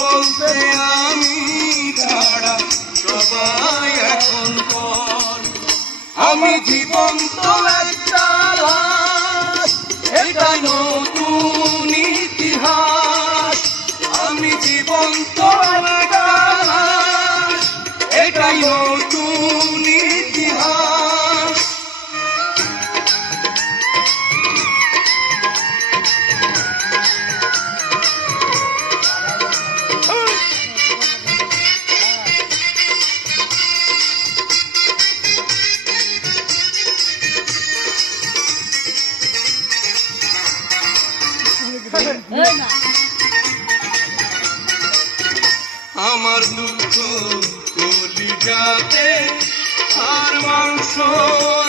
বলতে আমি ছাড়া সবাই এখন পর। আমি জীবন্ত একটা লাশ, এটাই নতুন ইতিহাস। আমি জীবন্ত একটা লাশ, এটাই নতুন ইতিহাস। আমার দুঃখ কলিজাতে আর মাংস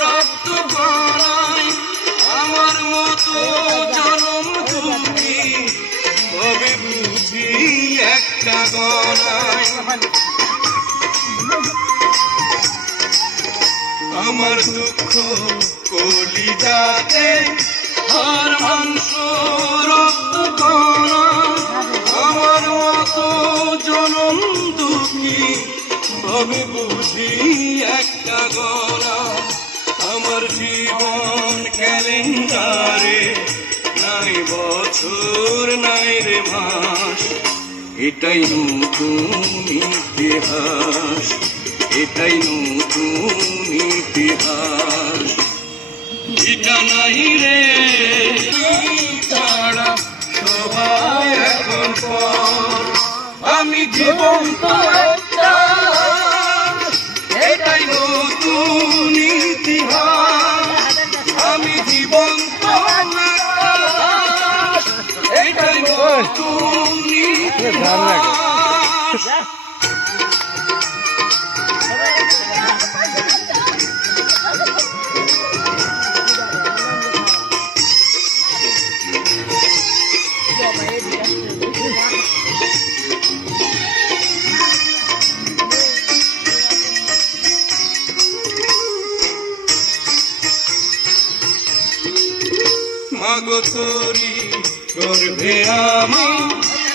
রক্ত গড়াই, আমার মতো জনম তুমি হবে বুঝি একটা গড়াই। আমার দুঃখ কলিজাতে আর মাংস রক্ত গড়াই, আমার মতো জনম দুঃখী হবে বুঝি একটা গড়া। আমার জীবন ক্যালেন্ডারে নাই বছর নাই রে মাস, এটাই নতুন ইতিহাস, এটাই নতুন ইতিহাস। এটা নাই রে ছাড়া সবাই এখন পর। আমি জীবন্ত একটা লাশ, এটাই নতুন ইতিহাস। আমি জীবন্ত একটা লাশ, এটাই নতুন ইতিহাস। মাগো তোরি গর্ভে আমি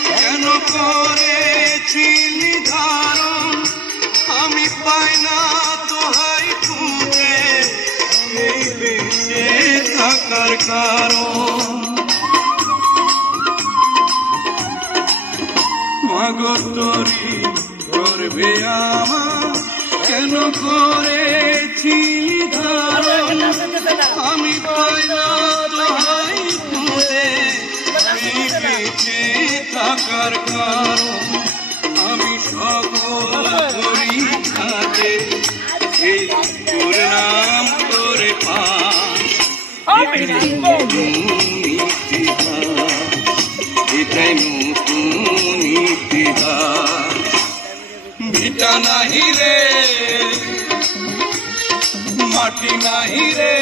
কেন করেছি নিধারণ, আমি পাই না তোহাই খুঁজে এই বেঁচে থাকার কারণ। মাগো তোরি গর্ভে আমার কেন করেছি নিধারণ, আমি পাই না তোহাই খুঁজে এই বেঁচে থাকার কারণ। আমি সকল পরীক্ষাতে এই তোর নাম করে পাস, এটাই নতুন ইতিহাস, এটাই নতুন ইতিহাস। ভিটা নাহি রে, মাটি নাহি রে,